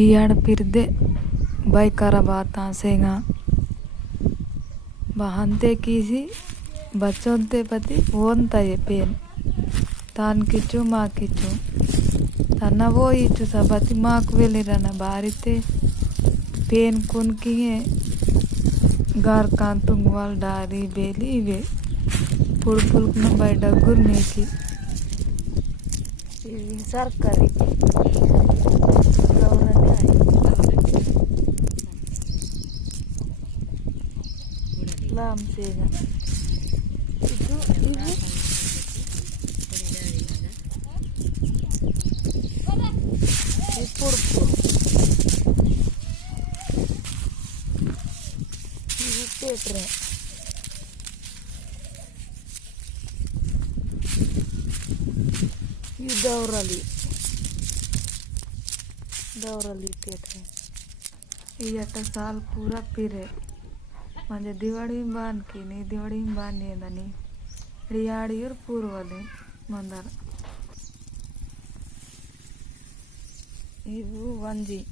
Iyan pirde baikara bata senga bahante kisi bachonte pati wonta ye pen tan kichu ma kichu tanna wo ichu sabati mak velirana barite pen kun kinge gar kantung wal dari beli ive pulpul na bay dagur neki ivi sarkari gaurane ay lam sega itu ibu purpur ibu petre ये दौराली पेटे ये आता साल पूरा पिरे म्हणजे दिवाळी बांध की नाही दिवाळी बांध येदानी रियाडीवर पूर्वले मंदार इवु वंजी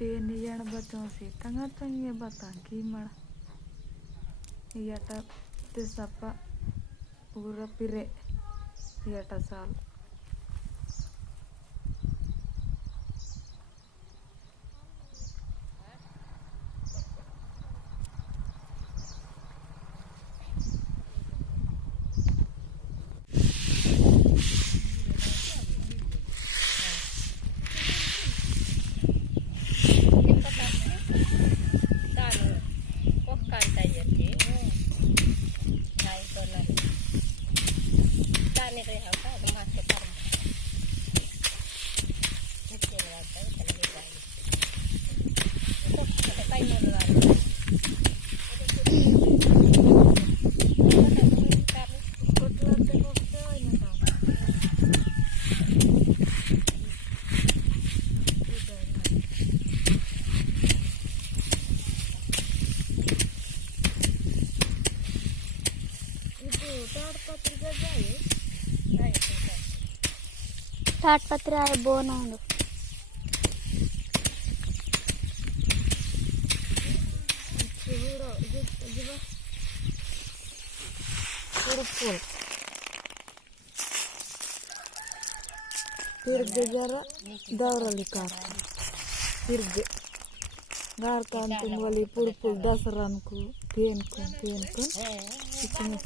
पेनियण बच्चों से तंगा तंगे बता की मड़ा याटा ते सपा पूरा पिरे याटा साल ताटपत्र आहे बोन आहे फिर जरा दौराली का फिर गार कांतुंग वाली पुरपुर दसरान को पेन इसमें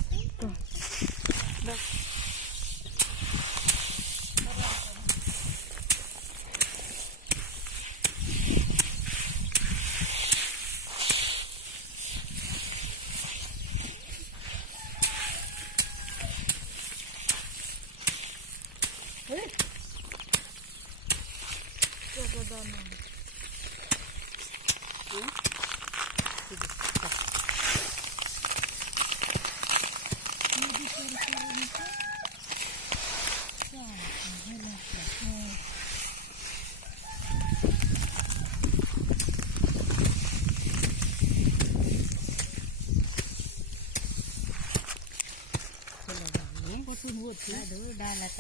Aduh, dah nak